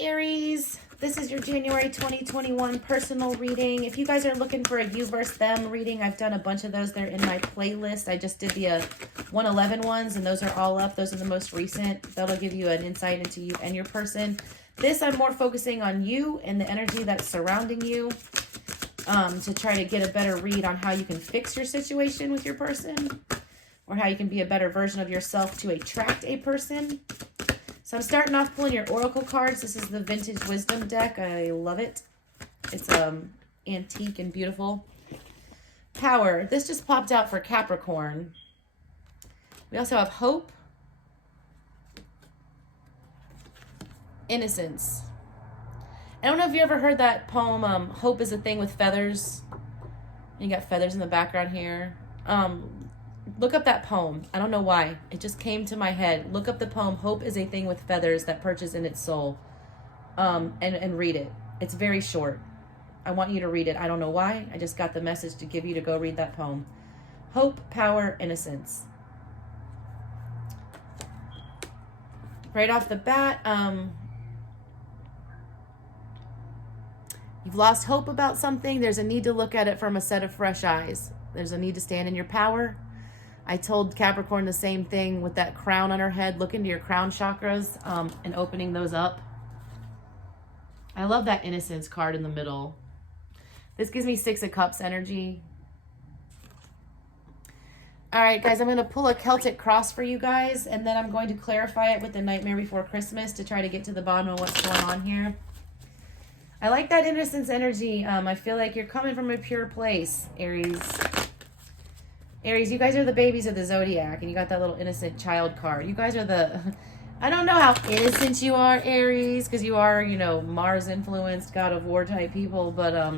Aries. This is your January 2021 personal reading. If you guys are looking for a you versus them reading, I've done a bunch of those. They're in my playlist. I just did the 111 ones, and those are all up. Those are the most recent. That'll give you an insight into you and your person. This, I'm more focusing on you and the energy that's surrounding you to try to get a better read on how you can fix your situation with your person or how you can be a better version of yourself to attract a person. So I'm starting off pulling your oracle cards. This is the Vintage Wisdom deck. I love it. It's antique and beautiful. Power. This just popped out for Capricorn. We also have hope. Innocence. I don't know if you ever heard that poem, Hope is a Thing with Feathers. You got feathers in the background here. Look up that poem. I don't know why. It just came to my head. Look up the poem, Hope is a Thing with Feathers that perches in its soul. And read it. It's very short. I want you to read it. I don't know why. I just got the message to give you to go read that poem. Hope, power, innocence. Right off the bat, you've lost hope about something. There's a need to look at it from a set of fresh eyes. There's a need to stand in your power. I told Capricorn the same thing with that crown on her head. Look into your crown chakras and opening those up. I love that innocence card in the middle. This gives me 6 of Cups energy. All right, guys, I'm going to pull a Celtic cross for you guys, and then I'm going to clarify it with the Nightmare Before Christmas to try to get to the bottom of what's going on here. I like that innocence energy. I feel like you're coming from a pure place, Aries. Aries, you guys are the babies of the zodiac, and you got that little innocent child card. You guys are the... I don't know how innocent you are, Aries, because you are, you know, Mars-influenced, God of War type people, but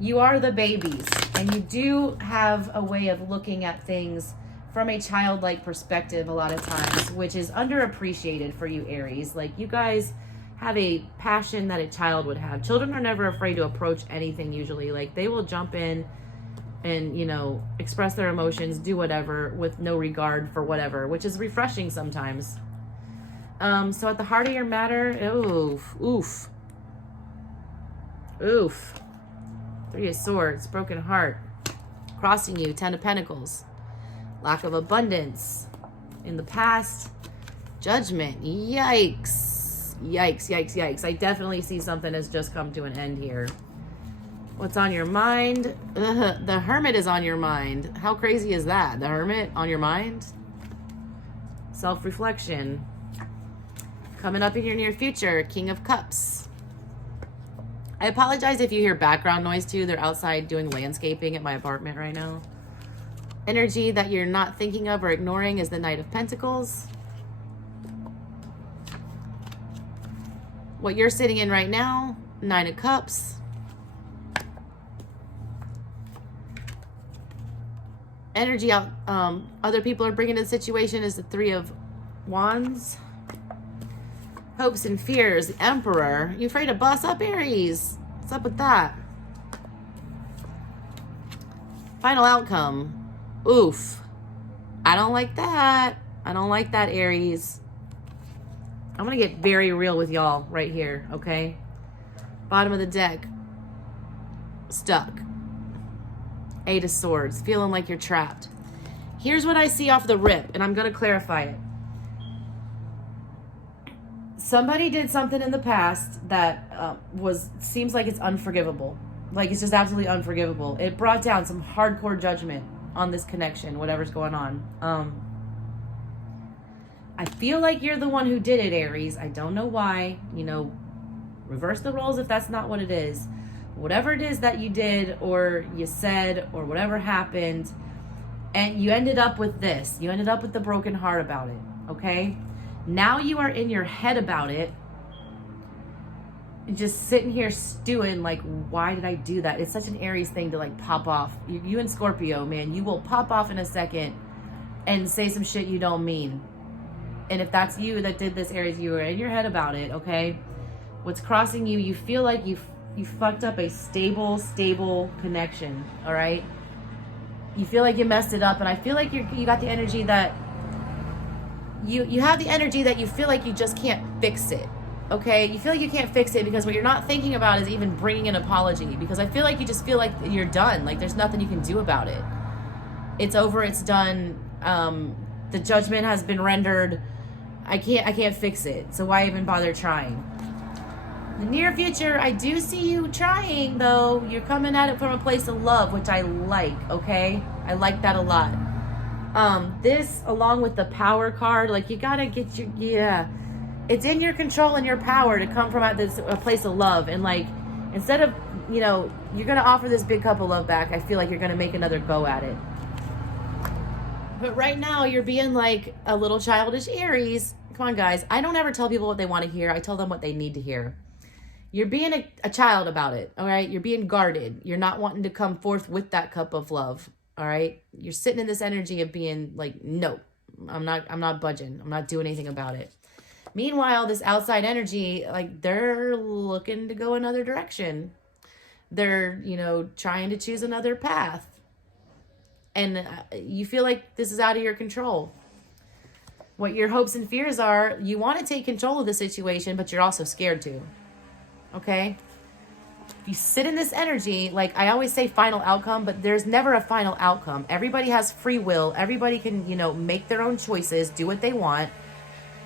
you are the babies, and you do have a way of looking at things from a childlike perspective a lot of times, which is underappreciated for you, Aries. Like, you guys have a passion that a child would have. Children are never afraid to approach anything usually. Like, they will jump in and, you know, express their emotions, do whatever with no regard for whatever, which is refreshing sometimes. So at the heart of your matter, oof. 3 of Swords, broken heart, crossing you, 10 of Pentacles, lack of abundance in the past, judgment, yikes. I definitely see something has just come to an end here. What's on your mind? The Hermit is on your mind. How crazy is that? The Hermit on your mind? Self-reflection. Coming up in your near future, King of Cups. I apologize if you hear background noise too. They're outside doing landscaping at my apartment right now. Energy that you're not thinking of or ignoring is the Knight of Pentacles. What you're sitting in right now, 9 of Cups. Energy out other people are bringing to the situation is the 3 of Wands. Hopes and fears, the Emperor. You afraid to boss up, Aries? What's up with that? Final outcome. Oof. I don't like that. I don't like that, Aries. I'm going to get very real with y'all right here, okay? Bottom of the deck. Stuck. 8 of Swords. Feeling like you're trapped. Here's what I see off the rip, and I'm going to clarify it. Somebody did something in the past that seems like it's unforgivable. Like, it's just absolutely unforgivable. It brought down some hardcore judgment on this connection, whatever's going on. I feel like you're the one who did it, Aries. I don't know why. You know, reverse the roles if that's not what it is. Whatever it is that you did or you said or whatever happened, and you ended up with this. You ended up with the broken heart about it, okay? Now you are in your head about it, just sitting here stewing like, why did I do that? It's such an Aries thing to like pop off. You and Scorpio, man, you will pop off in a second and say some shit you don't mean. And if that's you that did this, Aries, you were in your head about it, okay? What's crossing you, you feel like you fucked up a stable connection, all right? You feel like you messed it up, and I feel like you got the energy that you have the energy that you feel like you just can't fix it. Okay, you feel like you can't fix it because what you're not thinking about is even bringing an apology, because I feel like you just feel like you're done, like there's nothing you can do about it. It's over, it's done. The judgment has been rendered. I can't fix it, so why even bother trying? The near future, I do see you trying, though. You're coming at it from a place of love, which I like. Okay, I like that a lot. This, along with the power card, like you gotta get your, yeah, it's in your control and your power to come from a place of love. And like, instead of, you're gonna offer this big cup of love back, I feel like you're gonna make another go at it. But right now you're being like a little childish Aries. Come on, guys. I don't ever tell people what they want to hear. I tell them what they need to hear. You're being a child about it, all right? You're being guarded. You're not wanting to come forth with that cup of love, all right? You're sitting in this energy of being like, no, I'm not budging. I'm not doing anything about it. Meanwhile, this outside energy, like they're looking to go another direction. They're, trying to choose another path. And you feel like this is out of your control. What your hopes and fears are, you want to take control of the situation, but you're also scared to. Okay? If you sit in this energy, like I always say final outcome, but there's never a final outcome. Everybody has free will. Everybody can, make their own choices, do what they want.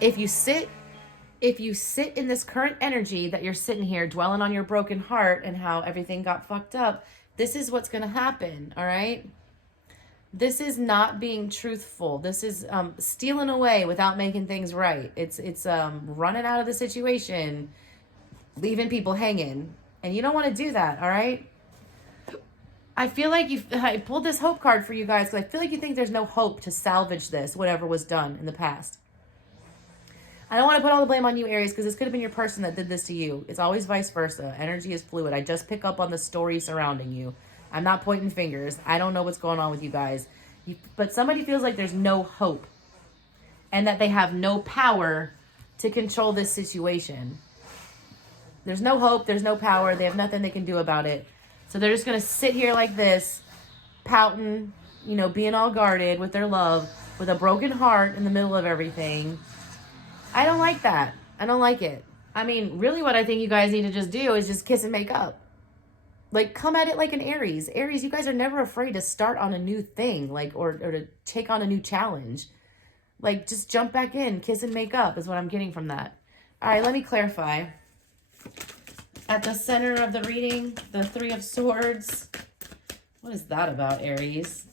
If you sit in this current energy that you're sitting here dwelling on your broken heart and how everything got fucked up, this is what's going to happen, all right? This is not being truthful. This is stealing away without making things right. It's running out of the situation, leaving people hanging. And you don't want to do that, all right? I feel like I pulled this hope card for you guys because I feel like you think there's no hope to salvage this, whatever was done in the past. I don't want to put all the blame on you, Aries, because this could have been your person that did this to you. It's always vice versa. Energy is fluid. I just pick up on the story surrounding you. I'm not pointing fingers. I don't know what's going on with you guys. But somebody feels like there's no hope and that they have no power to control this situation. There's no hope. There's no power. They have nothing they can do about it. So they're just going to sit here like this, pouting, being all guarded with their love, with a broken heart in the middle of everything. I don't like that. I don't like it. I mean, really what I think you guys need to just do is just kiss and make up. Like, come at it like an Aries. Aries, you guys are never afraid to start on a new thing, like, or to take on a new challenge. Like, just jump back in, kiss and make up is what I'm getting from that. All right, let me clarify. At the center of the reading, the Three of Swords. What is that about, Aries?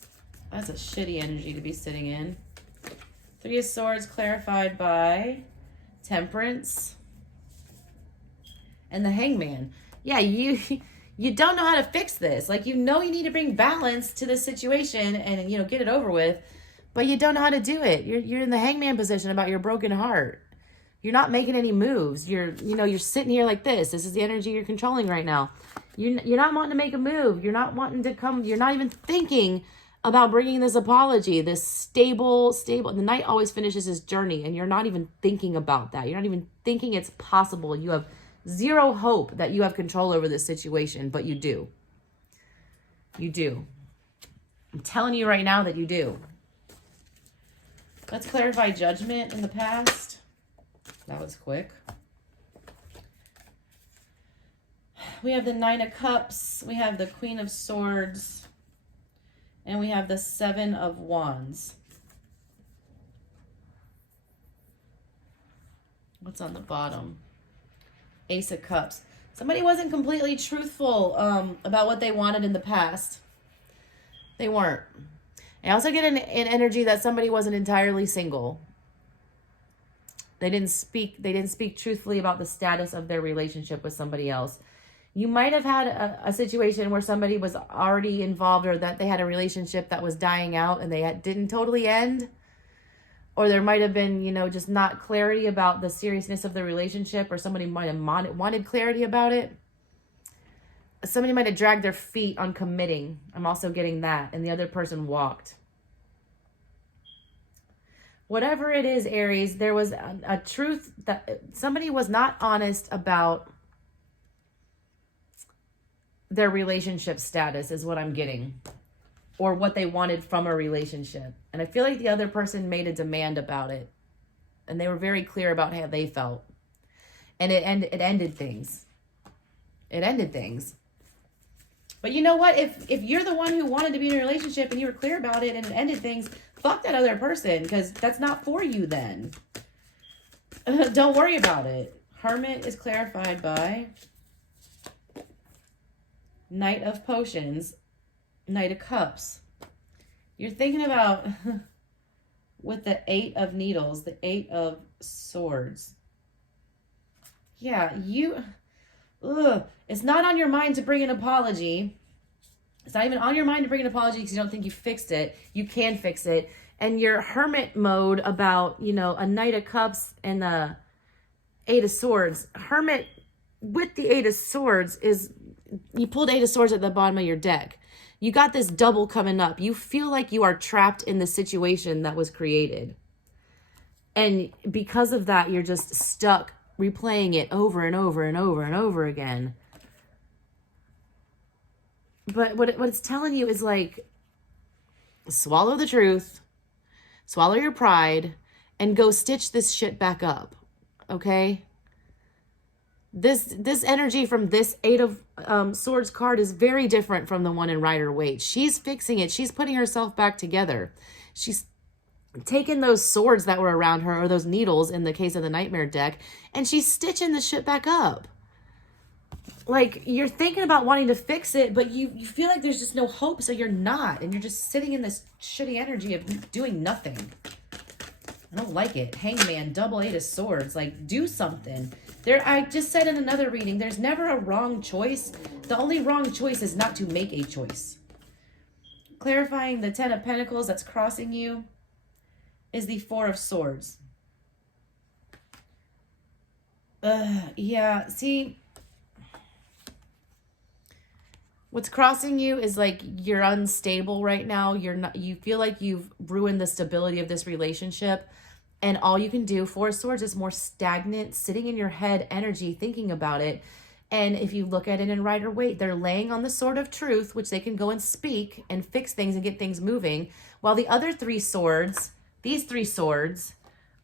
That's a shitty energy to be sitting in. Three of Swords clarified by Temperance and the Hangman. Yeah, you don't know how to fix this. Like, you need to bring balance to this situation and, get it over with, but you don't know how to do it. You're in the Hangman position about your broken heart. You're not making any moves. You're sitting here like this. This is the energy you're controlling right now. You're not wanting to make a move. You're not wanting to come. You're not even thinking about bringing this apology, this stable. The Knight always finishes his journey, and you're not even thinking about that. You're not even thinking it's possible. You have zero hope that you have control over this situation, but you do. You do. I'm telling you right now that you do. Let's clarify Judgment in the past. That was quick. We have the Nine of Cups. We have the Queen of Swords. And we have the Seven of Wands. What's on the bottom? Ace of Cups. Somebody wasn't completely truthful about what they wanted in the past. They weren't. I also get an energy that somebody wasn't entirely single. They didn't speak truthfully about the status of their relationship with somebody else. You might have had a situation where somebody was already involved, or that they had a relationship that was dying out and they didn't totally end. Or there might have been, just not clarity about the seriousness of the relationship, or somebody might have wanted clarity about it. Somebody might have dragged their feet on committing. I'm also getting that. And the other person walked. Whatever it is, Aries, there was a truth that somebody was not honest about their relationship status, is what I'm getting, or what they wanted from a relationship. And I feel like the other person made a demand about it, and they were very clear about how they felt. And it ended things. It ended things. But you know what? If you're the one who wanted to be in a relationship and you were clear about it and it ended things, fuck that other person, because that's not for you then. Don't worry about it. Hermit is clarified by Knight of Potions, Knight of Cups. You're thinking about, with the 8 of Needles, the 8 of Swords. Yeah, it's not on your mind to bring an apology. It's not even on your mind to bring an apology because you don't think you fixed it. You can fix it. And your hermit mode about, you know, a Knight of Cups and the 8 of Swords. Hermit with the 8 of Swords is, you pulled 8 of Swords at the bottom of your deck. You got this double coming up. You feel like you are trapped in the situation that was created. And because of that, you're just stuck replaying it over and over and over and over again. But what it's telling you is like, swallow the truth, swallow your pride, and go stitch this shit back up. Okay? This energy from this 8 of Swords card is very different from the one in Rider-Waite. She's fixing it. She's putting herself back together. She's taken those swords that were around her, or those needles in the case of the Nightmare deck, and she's stitching the shit back up. Like, you're thinking about wanting to fix it, but you feel like there's just no hope, so you're not. And you're just sitting in this shitty energy of doing nothing. I don't like it. Hangman, double 8 of Swords. Like, do something. I just said in another reading, there's never a wrong choice. The only wrong choice is not to make a choice. Clarifying the 10 of Pentacles that's crossing you is the 4 of Swords. Yeah, see, what's crossing you is like you're unstable right now. You feel like you've ruined the stability of this relationship, and all you can do, 4 of Swords, is more stagnant, sitting in your head energy, thinking about it. And if you look at it in Rider-Waite, they're laying on the sword of truth, which they can go and speak and fix things and get things moving, while the other 3 swords, these 3 swords,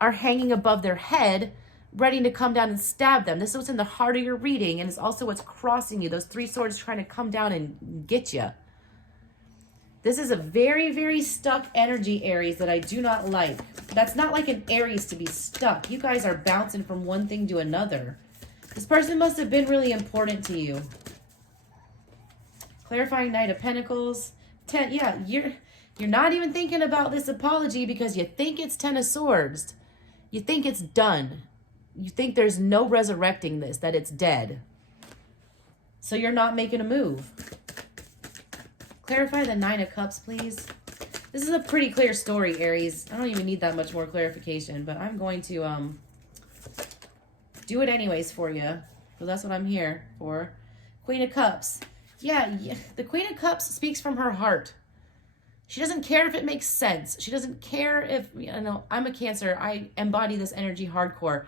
are hanging above their head, ready to come down and stab them. This is what's in the heart of your reading, and it's also what's crossing you. Those 3 swords trying to come down and get you. This is a very, very stuck energy, Aries, that I do not like. That's not like an Aries to be stuck. You guys are bouncing from one thing to another. This person must have been really important to you. Clarifying Knight of Pentacles. 10, yeah, you're not even thinking about this apology because you think it's 10 of Swords. You think it's done. You think there's no resurrecting this, that it's dead. So you're not making a move. Clarify the 9 of Cups, please. This is a pretty clear story, Aries. I don't even need that much more clarification, but I'm going to do it anyways for you. So that's what I'm here for. Queen of Cups. Yeah, the Queen of Cups speaks from her heart. She doesn't care if it makes sense. She doesn't care if, you know, I'm a Cancer. I embody this energy hardcore.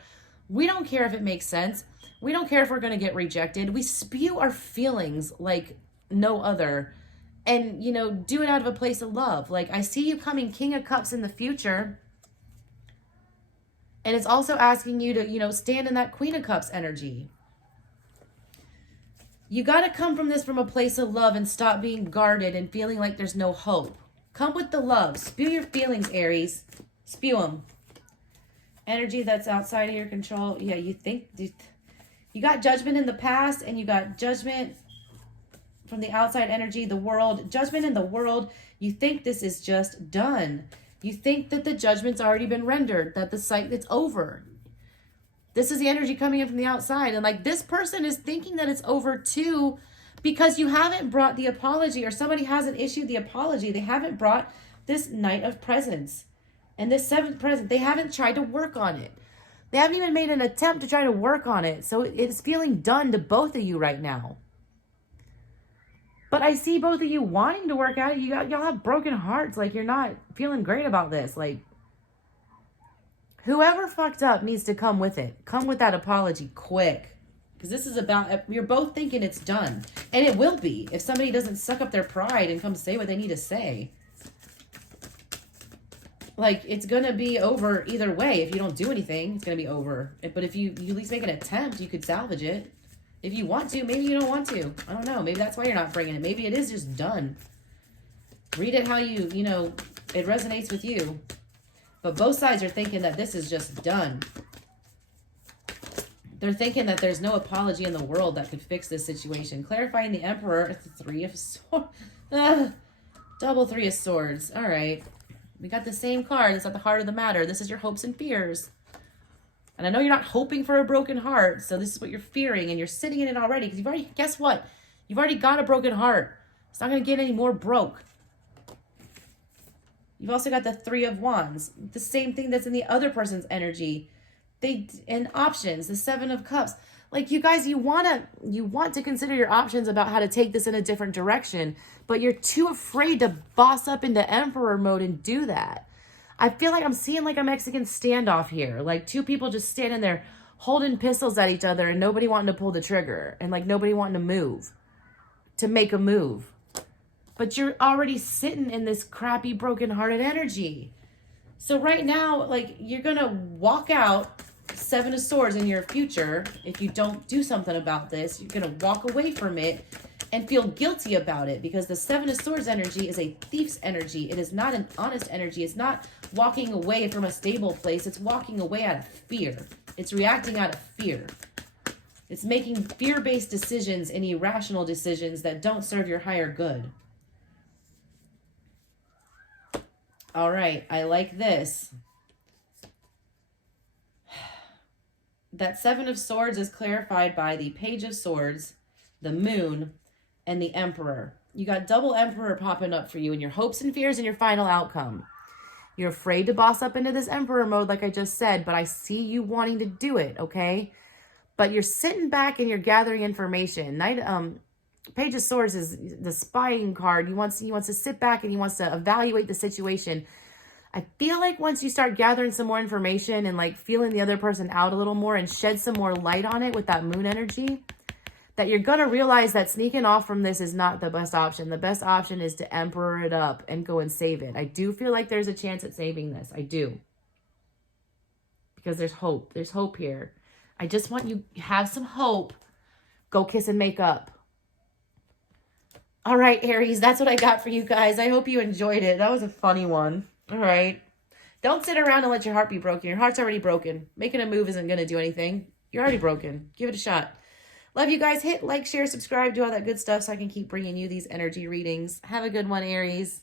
We don't care if it makes sense. We don't care if we're going to get rejected. We spew our feelings like no other. And, you know, do it out of a place of love. Like, I see you coming King of Cups in the future. And it's also asking you to, you know, stand in that Queen of Cups energy. You got to come from this from a place of love and stop being guarded and feeling like there's no hope. Come with the love. Spew your feelings, Aries. Spew them. Energy that's outside of your control. Yeah, you think you got judgment in the past, and you got judgment from the outside energy, the world. Judgment in the world. You think this is just done. You think that the judgment's already been rendered, that the cycle, it's over. This is the energy coming in from the outside. And like, this person is thinking that it's over too, because you haven't brought the apology, or somebody hasn't issued the apology. They haven't brought this Knight of Presents and this 7th present. They haven't tried to work on it. They haven't even made an attempt to try to work on it. So it's feeling done to both of you right now. But I see both of you wanting to work out. Y'all have broken hearts. Like, you're not feeling great about this. Like, whoever fucked up needs to come with it. Come with that apology quick. Because this is about, you're both thinking it's done. And it will be if somebody doesn't suck up their pride and come say what they need to say. Like, it's going to be over either way. If you don't do anything, it's going to be over. But if you at least make an attempt, you could salvage it. If you want to, maybe you don't want to. I don't know. Maybe that's why you're not bringing it. Maybe it is just done. Read it how it resonates with you. But both sides are thinking that this is just done. They're thinking that there's no apology in the world that could fix this situation. Clarifying the Emperor, it's the Three of Swords. Double Three of Swords. All right. We got the same card. It's at the heart of the matter. This is your hopes and fears. And I know you're not hoping for a broken heart. So this is what you're fearing. And you're sitting in it already. Because you've already, guess what? You've already got a broken heart. It's not going to get any more broke. You've also got the Three of Wands. The same thing that's in the other person's energy. And options, the Seven of Cups. Like, you guys, you want to consider your options about how to take this in a different direction, but you're too afraid to boss up into Emperor mode and do that. I feel like I'm seeing like a Mexican standoff here. Like, two people just standing there holding pistols at each other and nobody wanting to pull the trigger and like nobody wanting to make a move. But you're already sitting in this crappy, broken-hearted energy. So right now, like, you're going to walk out Seven of Swords in your future. If you don't do something about this, you're going to walk away from it and feel guilty about it, because the Seven of Swords energy is a thief's energy. It is not an honest energy. It's not walking away from a stable place. It's walking away out of fear. It's reacting out of fear. It's making fear-based decisions and irrational decisions that don't serve your higher good. All right, I like this. That Seven of Swords is clarified by the Page of Swords, the Moon, and the Emperor. You got double Emperor popping up for you in your hopes and fears and your final outcome. You're afraid to boss up into this Emperor mode, like I just said, but I see you wanting to do it, okay? But you're sitting back and you're gathering information. Page of Swords is the spying card. He wants to sit back and he wants to evaluate the situation. I feel like once you start gathering some more information and like feeling the other person out a little more and shed some more light on it with that moon energy, that you're going to realize that sneaking off from this is not the best option. The best option is to Emperor it up and go and save it. I do feel like there's a chance at saving this. I do. Because there's hope. There's hope here. I just want you to have some hope. Go kiss and make up. All right, Aries, that's what I got for you guys. I hope you enjoyed it. That was a funny one. All right. Don't sit around and let your heart be broken. Your heart's already broken. Making a move isn't going to do anything. You're already broken. Give it a shot. Love you guys. Hit like, share, subscribe, do all that good stuff so I can keep bringing you these energy readings. Have a good one, Aries.